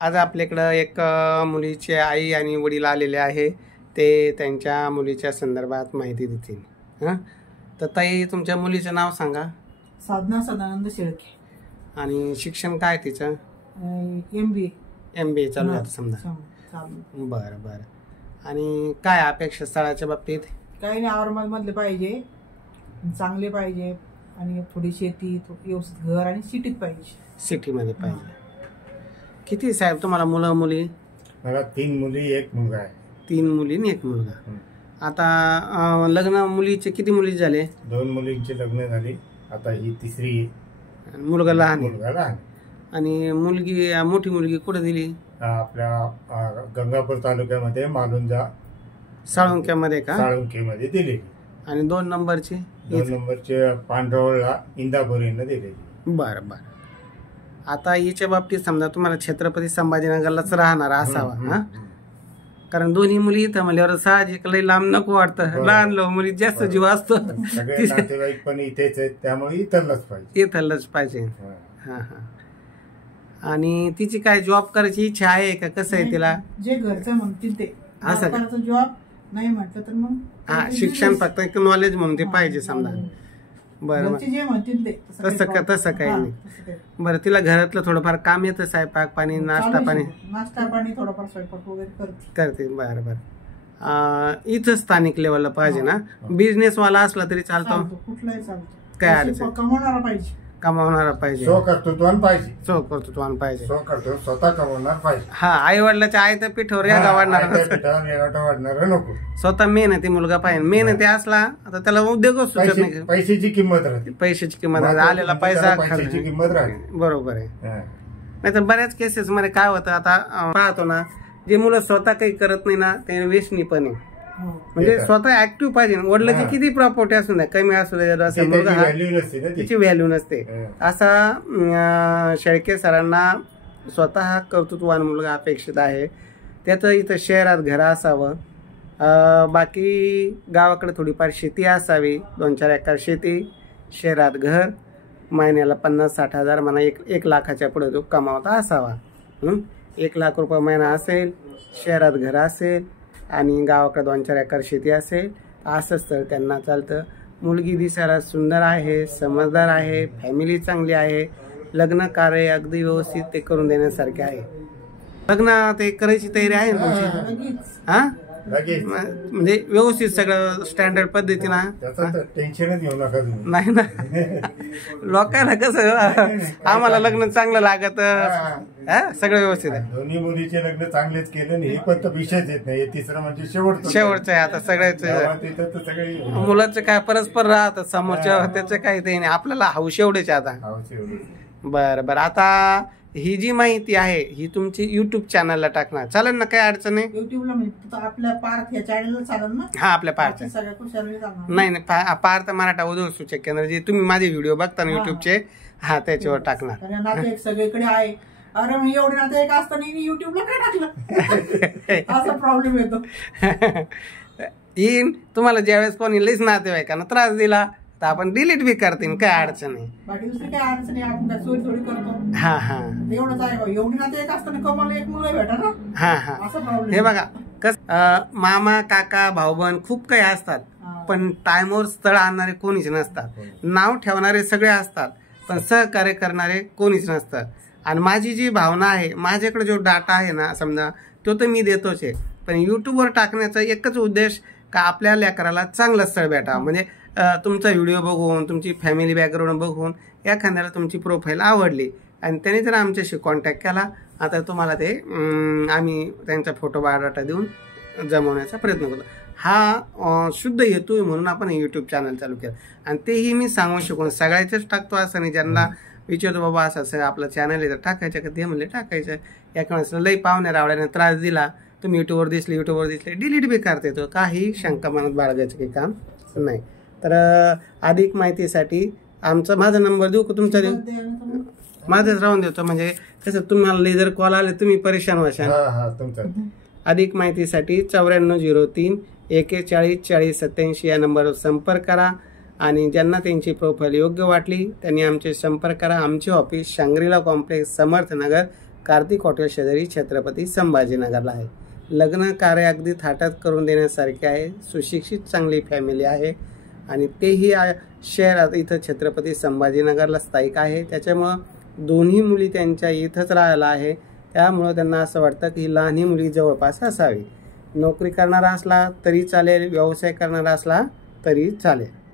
आज आपल्याकडं एक मुलीचे आई आणि वडील आलेले आहे. ते त्यांच्या मुलीच्या संदर्भात माहिती देतील. हां, तर ताई तुमच्या मुलीचं नाव सांगा. साधना सदानंद शेळके. आणि शिक्षण काय तिचं? MBA चालू आहे समजा. बरं बरं. आणि काय अपेक्षा स्थळाच्या बाबतीत? काही नाही, औरंगाबादमधले पाहिजे, चांगले पाहिजे आणि थोडी शेती, व्यवस्थित घर आणि सिटीत पाहिजे. सिटीमध्ये पाहिजे. किती साहेब तुम्हाला मुलं मुली? मला 3 मुली 1 मुलगा आहे. 3 मुली आणि 1 मुलगा. आता लग्न मुलीचे किती मुली झाले? 2 मुलींची लग्न झाली, आता ही 3री आहे. मुलगा लहान आहे. मुलगा लहान. आणि मुलगी मोठी मुलगी कुठे दिली? आपल्या गंगापूर तालुक्यामध्ये मालुंजा साळुंक्यामध्ये का? साळुंक्यामध्ये दिली. आणि 2 नंबरची? 2 नंबरचे पांढरवळला इंदापुरीला दिलेली. बरं बरं. आता हिच्या बाबतीत समजा तुम्हाला छत्रपती संभाजीनगरलाच राहणार असावा. हा, कारण दोन्ही मुली इथं म्हणल्यावर साहजिक लई लांब नको वाटतं. लहान मुली जास्त जीव असतो. सगळे नातेवाईक पण इथेच आहेत, त्यामुळे इथलच पाहिजे. हा हा. आणि तिची काय जॉब करायची इच्छा आहे का? कसं आहे तिला? जे घरचं म्हणतील ते असं. जॉब नाही म्हटलं तर मग हा, शिक्षण फक्त एक नॉलेज म्हणून ते पाहिजे समजा. बरं जे म्हणतील ते तसं काही नाही. बरं, तिला घरातलं थोडंफार काम येतं? स्वयंपाक पाणी, नाश्ता पाणी थोडंफार स्वयंपाक वगैरे करते. बरं बरं. इथं स्थानिक लेवलला पाहिजे ना? बिझनेस वाला असला तरी चालतो? कुठलाही चालतो. काय अडचण? कमवणारा पाहिजे. कमावणारा पाहिजे. स्वकर्तृत्वान पाहिजे. स्वतः कमवणार पाहिजे. हा, आई वडिलाच्या आहे तर पिठावर या वाढणार नको. स्वतः मेहनती मुलगा पाहिजे. मेहनती असला आता त्याला उद्योगच सुचत नाही. पैशाची किंमत राहते. पैशाची किंमत आलेला पैसा पैशाची किंमत राहते. बरोबर आहे. नाहीतर बऱ्याच केसेस मध्ये काय होतं, आता पाहतो ना, जे मुलं स्वतः काही करत नाही ना, ते व्यसनी पण आहे. म्हणजे स्वतः ऍक्टिव्ह पाहिजे. वडिलांची किती प्रॉपर्टी असू नये, कमी असू दे, तिची व्हॅल्यू नसते. असा शेळके सरांना स्वतः कर्तृत्ववान मुलगा अपेक्षित आहे. त्याचं इथं शहरात घर असावं. बाकी गावाकडे थोडीफार शेती असावी, 2-4 एकर शेती, शहरात घर, महिन्याला 50-60 हजार म्हणा, 1 लाखाच्या पुढे तो कमावता असावा. 1 लाख रुपये महिना असेल, शहरात घर असेल आणि गावाकडे 2-4 एकर शेती असेल, असंच तर त्यांना चालतं. मुलगी दिसायला सुंदर आहे, समजदार आहे, फॅमिली चांगली आहे, लग्न कार्य अगदी व्यवस्थित ते करून देण्यासारखे आहे. लग्न ते करायची तयारी आहे ना तुमची? हा, म्हणजे व्यवस्थित सगळं स्टँडर्ड पद्धतीनं. टेन्शनच घेऊ नका नाही ना. लोकांना कसं आम्हाला लग्न चांगलं लागत, सगळं व्यवस्थित आहे. दोन्ही मुलीचे लग्न चांगलेच केले नाही, पण तो विषयच येत नाही. 3रं म्हणजे शेवटचं आहे. आता सगळ्याच मुलाचं काय परस्पर राहतात समोरच्या, त्याचं काही ते नाही. आपल्याला हौस एवढेच आता. बरं बरं. आता ही जी माहिती आहे ही तुमची युट्यूब चॅनलला टाकणार चालेल ना? काही अडचण नाही? युट्यूबला आपल्या पार्थ या चॅनलला चालेल ना? हा, आपल्या पार्थ. नाही पार्थ मराठा उद्योग सूचक केंद्र, जे तुम्ही माझे व्हिडिओ बघता ना युट्यूबचे, हा त्याच्यावर टाकणार. सगळीकडे आहे. अरे मग एवढे नाते एक असताना युट्यूबला काय टाकलं? असा प्रॉब्लेम येतो. येईन तुम्हाला ज्यावेळेस कोणी लईच नातेवाईकांना त्रास दिला तर आपण डिलीट बी करतील, काय अडचण नाही. बाकी दुसरी काय अडचण नाही, आपण काय सोय थोडी करतो. हा हा, एवढंच आहे. एवढी नाते एक असताना कमाला 1 मुलगा भेटा ना. हा हा, असा प्रॉब्लेम. हे बघा मामा काका भाऊ बहीण खूप काही असतात, पण टाइमवर स्थळ आणणारे कोणीच नसतात. नाव ठेवणारे सगळे असतात, पण सहकार्य करणारे कोणीच नसतात. आणि माझी जी भावना आहे, माझ्याकडे जो डाटा आहे ना समजा, तो तर मी देतोच आहे, पण युट्यूबवर टाकण्याचा एकच उद्देश का आपल्या लेकराला चांगलं स्थळ भेटावं. म्हणजे तुमचा व्हिडिओ बघून, तुमची फॅमिली बॅकग्राऊंड बघून एखाद्याला तुमची प्रोफाईल आवडली आणि त्याने जर आमच्याशी कॉन्टॅक्ट केला, आता तुम्हाला ते आम्ही त्यांचा फोटो बायोडाटा देऊन जमवण्याचा प्रयत्न करतो. हा शुद्ध हेतू आहे म्हणून आपण यूट्यूब चॅनल चालू केलं. आणि तेही मी सांगून शिकून सगळ्याचेच टाकतो असं नाही. ज्यांना विचारतो बाबा असं आपलं चॅनल आहे तर टाकायचं का, ते म्हणले टाकायचं. एका लई पाहुण्या रावड्याने त्रास दिला, तुम्ही युट्यूबवर दिसले डिलीट बी करता येतो. काही शंका मनात बाळगायचं काही काम नाही. तर अधिक माहितीसाठी माझा नंबर देऊ का तुमचा? देऊ? माझंच राहून देतो, म्हणजे कसं तुम्हाला जर कॉल आले तुम्ही परेशान व्हाल. अधिक माहितीसाठी 9403 41 40 87 या नंबरवर संपर्क करा. आणि ज्यांना त्यांची प्रोफाईल योग्य वाटली त्यांनी आमचे संपर्क करा. आमचे office Shangrila complex, Samarthnagar, Kartik hotel शेजारी छत्रपती संभाजीनगरला आहे. लग्न कार्य अगदी थाटात करून देण्यासारखे आहे. सुशिक्षित चांगली फॅमिली आहे आणि तेही शहरात इथं छत्रपती संभाजीनगरला स्थायिक आहे. त्याच्यामुळं दोन्ही मुली त्यांच्या इथंच राहायला आहे. त्यामुळं त्यांना असं वाटतं की लहानही मुली जवळपास असावी. नोकरी करणारा असला तरी चालेल, व्यवसाय करणारा असला तरी चालेल.